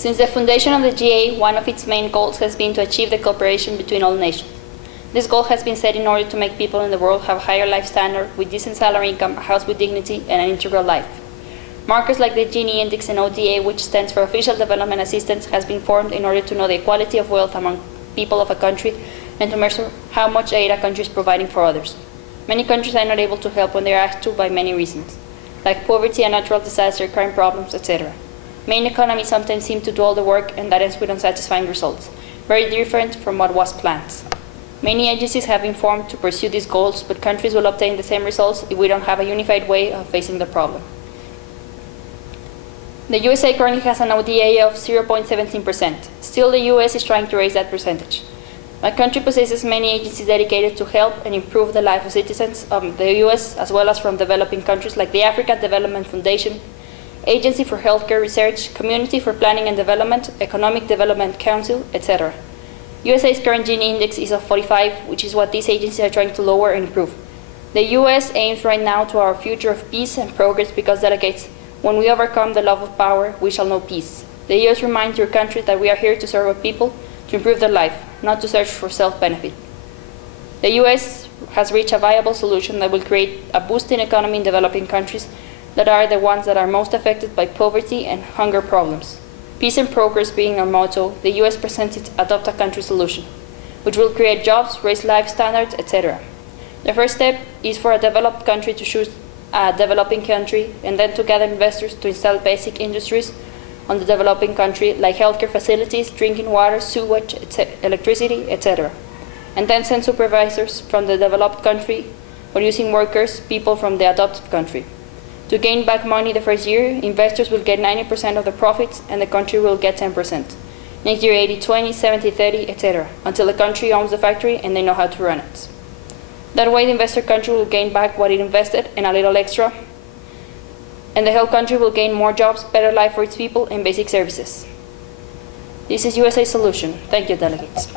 Since the foundation of the GA, one of its main goals has been to achieve the cooperation between all nations. This goal has been set in order to make people in the world have a higher life standard with decent salary income, a house with dignity, and an integral life. Markers like the Gini Index and ODA, which stands for Official Development Assistance, has been formed in order to know the equality of wealth among people of a country and to measure how much aid a country is providing for others. Many countries are not able to help when they are asked to by many reasons, like poverty, a natural disaster, crime problems, etc. Main economies sometimes seem to do all the work, and that ends with unsatisfying results, very different from what was planned. Many agencies have been formed to pursue these goals, but countries will obtain the same results if we don't have a unified way of facing the problem. The USA currently has an ODA of 0.17%. Still, the US is trying to raise that percentage. My country possesses many agencies dedicated to help and improve the life of citizens of the US, as well as from developing countries like the Africa Development Foundation, Agency for Healthcare Research, Community for Planning and Development, Economic Development Council, etc. USA's current Gini Index is of 45, which is what these agencies are trying to lower and improve. The US aims right now to our future of peace and progress because delegates, when we overcome the love of power, we shall know peace. The US reminds your country that we are here to serve our people, to improve their life, not to search for self-benefit. The US has reached a viable solution that will create a boost in economy in developing countries that are the ones that are most affected by poverty and hunger problems. Peace and progress being our motto, the US presents its Adopt a Country solution, which will create jobs, raise life standards, etc. The first step is for a developed country to choose a developing country and then to gather investors to install basic industries on the developing country like healthcare facilities, drinking water, sewage, electricity, etc. And then send supervisors from the developed country producing workers, people from the adopted country. To gain back money the first year, investors will get 90% of the profits and the country will get 10%. Next year 80-20, 70-30, etc. until the country owns the factory and they know how to run it. That way the investor country will gain back what it invested and a little extra, and the whole country will gain more jobs, better life for its people, and basic services. This is USA's solution. Thank you, delegates.